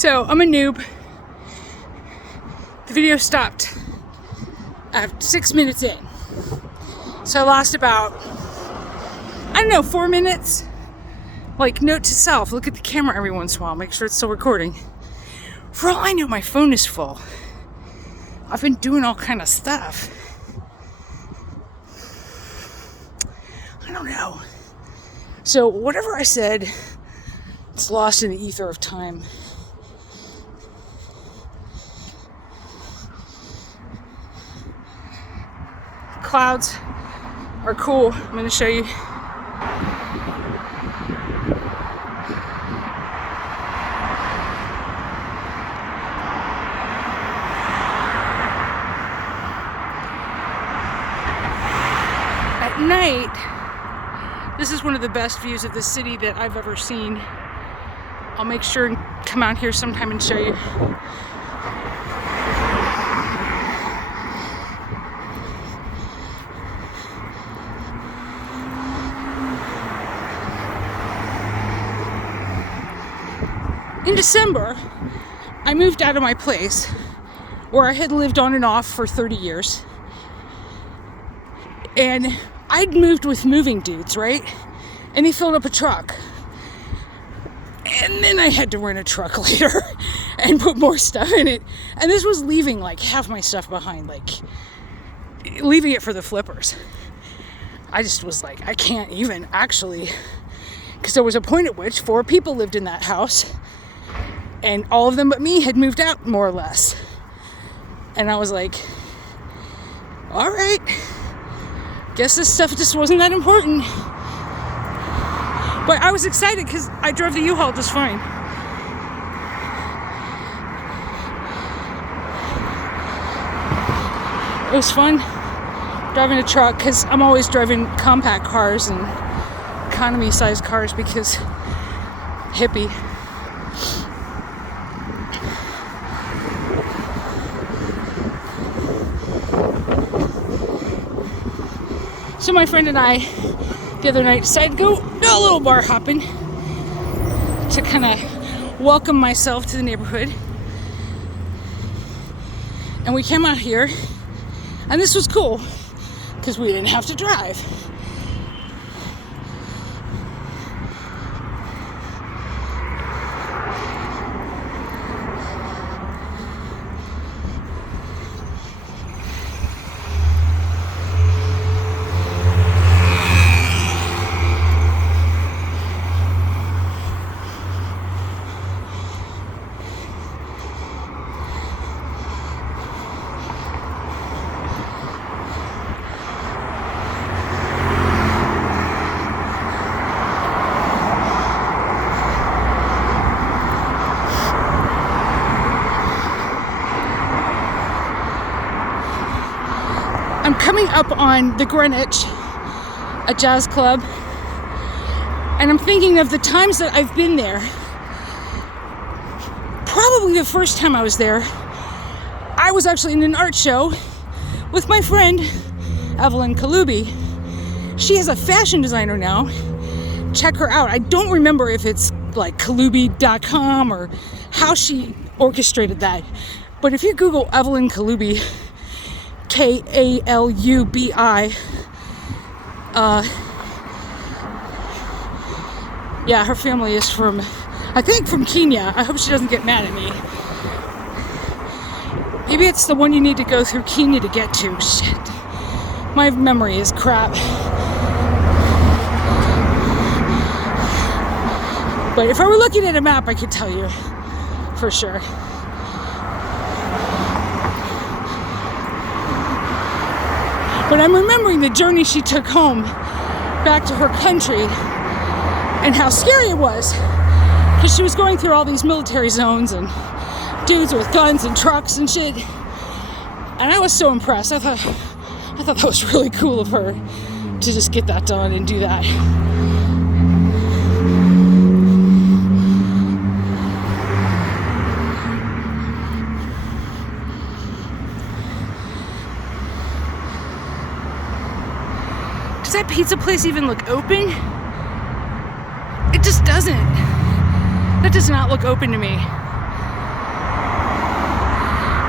So I'm a noob. The video stopped at 6 minutes in. So I lost about, 4 minutes. Like, note to self, look at the camera every once in a while, make sure it's still recording. For all I know, my phone is full. I've been doing all kind of stuff. I don't know. So whatever I said, it's lost in the ether of time. Clouds are cool. I'm going to show you. At night, this is one of the best views of the city that I've ever seen. I'll make sure and come out here sometime and show you. In December, I moved out of my place where I had lived on and off for 30 years. And I'd moved with moving dudes, right? And he filled up a truck. And then I had to rent a truck later and put more stuff in it. And this was leaving like half my stuff behind, like leaving it for the flippers. I just was like, I can't even actually, because there was a point at which 4 people lived in that house. And all of them but me had moved out, more or less. And I was like, all right, guess this stuff just wasn't that important. But I was excited because I drove the U-Haul just fine. It was fun driving a truck because I'm always driving compact cars and economy-sized cars because hippie. So my friend and I, the other night, decided to go do a little bar hopping to kind of welcome myself to the neighborhood. And we came out here, and this was cool because we didn't have to drive. I'm coming up on the Greenwich, a jazz club, and I'm thinking of the times that I've been there. Probably the first time I was there, I was actually in an art show with my friend, Evelyn Kalubi. She is a fashion designer now. Check her out. I don't remember if it's like Kalubi.com or how she orchestrated that. But if you Google Evelyn Kalubi, Kalubi, yeah, her family is from, I think from Kenya. I hope she doesn't get mad at me. Maybe it's the one you need to go through Kenya to get to. Shit. My memory is crap. But if I were looking at a map, I could tell you for sure. But I'm remembering the journey she took home back to her country and how scary it was because she was going through all these military zones and dudes with guns and trucks and shit. And I was so impressed. I thought that was really cool of her to just get that done and do that. Does that pizza place even look open? It just doesn't. That does not look open to me.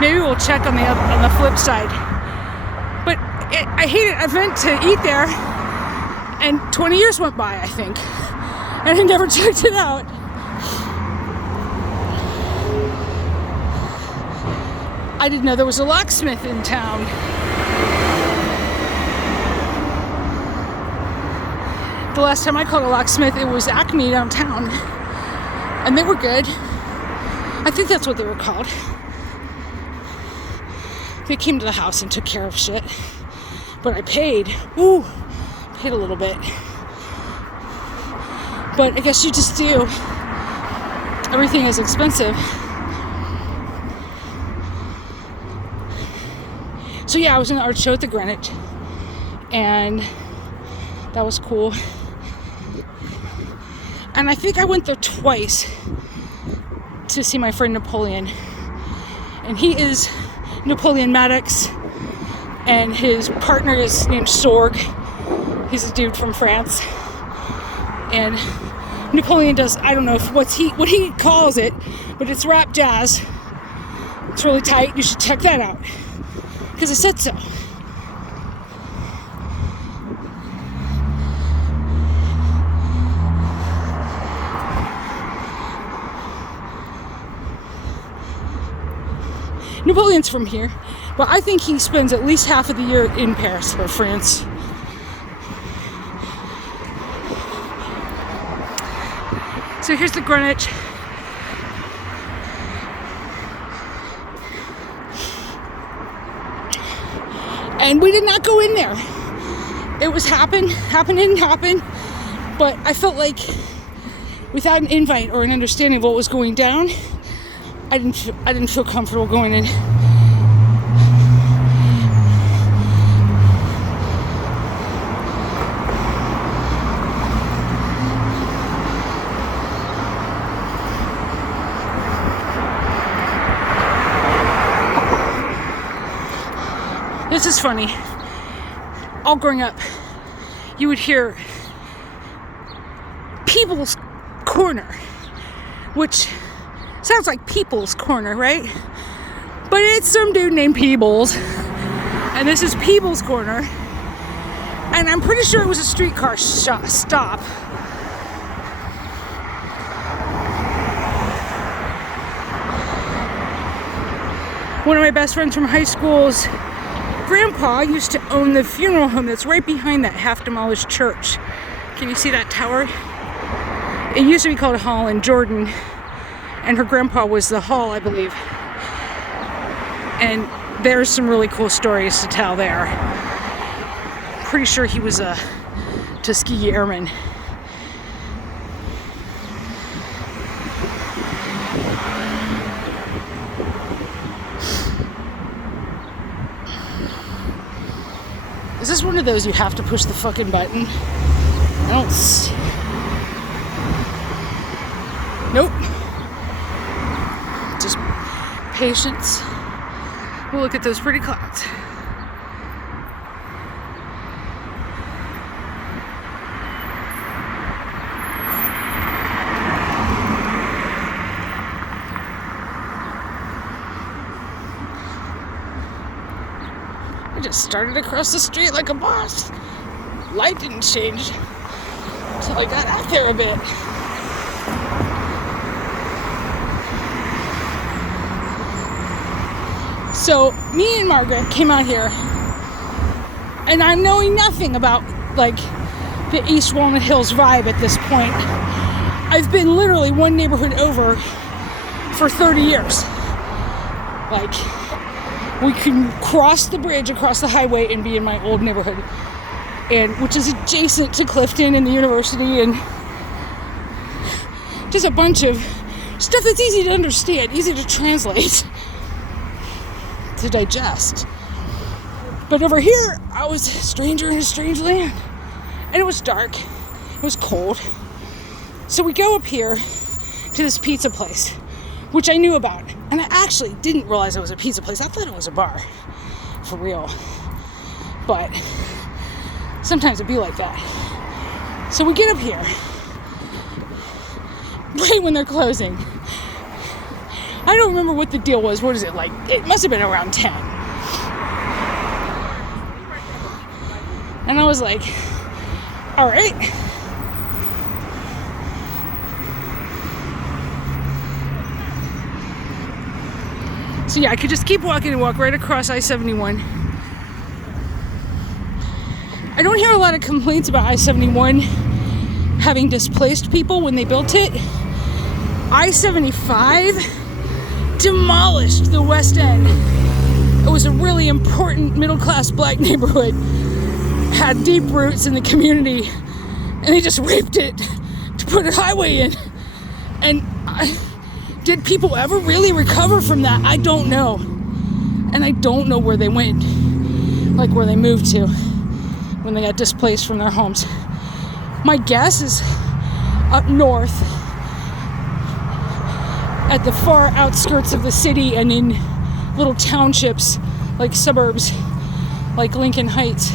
Maybe we'll check on the flip side. But I hate it. I meant to eat there, and 20 years went by, I think, and I never checked it out. I didn't know there was a locksmith in town. The last time I called a locksmith, it was Acme downtown, and they were good. I think that's what they were called. They came to the house and took care of shit, but I paid. Paid a little bit. But I guess you just do. Everything is expensive. So yeah, I was in the art show at the Greenwich, and that was cool. And I think I went there twice to see my friend Napoleon. And he is Napoleon Maddox, and his partner is named Sorg. He's a dude from France. And Napoleon does, I don't know what he calls it, but it's rap jazz. It's really tight. You should check that out, because I said so. Napoleon's from here, but I think he spends at least half of the year in Paris or France. So here's the Greenwich. And we did not go in there. It was happening, but I felt like without an invite or an understanding of what was going down, I didn't feel comfortable going in. This is funny. All growing up, you would hear People's Corner, which sounds like People's Corner, right? But it's some dude named Peebles, and this is People's Corner, and I'm pretty sure it was a streetcar stop. One of my best friends from high school's grandpa used to own the funeral home that's right behind that half-demolished church. Can you see that tower? It used to be called Hall in Jordan, and her grandpa was the Hall, I believe. And there's some really cool stories to tell there. Pretty sure he was a Tuskegee Airman. Is this one of those you have to push the fucking button? I don't see. Nope. Just patience. We'll look at those pretty clouds. I just started across the street like a boss. Light didn't change until I got out there a bit. So me and Margaret came out here, and I'm knowing nothing about like the East Walnut Hills vibe at this point. I've been literally one neighborhood over for 30 years. Like, we can cross the bridge across the highway and be in my old neighborhood, and which is adjacent to Clifton and the university, and just a bunch of stuff that's easy to understand, easy to translate, to digest. But over here, I was a stranger in a strange land, and it was dark, it was cold. So we go up here to this pizza place, which I knew about, and I actually didn't realize it was a pizza place. I thought it was a bar, for real. But sometimes it'd be like that. So we get up here, right when they're closing. I don't remember what the deal was. What is it like? It must have been around 10. And I was like, all right. So yeah, I could just keep walking and walk right across I-71. I don't hear a lot of complaints about I-71 having displaced people when they built it. I-75 demolished the West End. It was a really important middle-class black neighborhood. Had deep roots in the community, and they just raped it to put a highway in. And did people ever really recover from that? I don't know. And I don't know where they went, like where they moved to when they got displaced from their homes. My guess is up north at the far outskirts of the city and in little townships like suburbs like Lincoln Heights.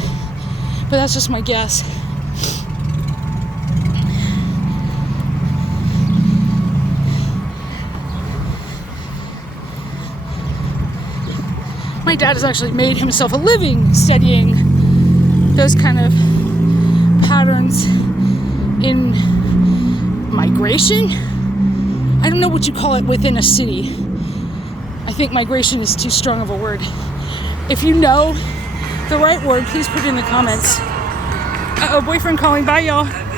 But that's just my guess. My dad has actually made himself a living studying those kind of patterns in migration. I don't know what you call it within a city. I think migration is too strong of a word. If you know the right word, please put it in the comments. Uh-oh, boyfriend calling. Bye, y'all.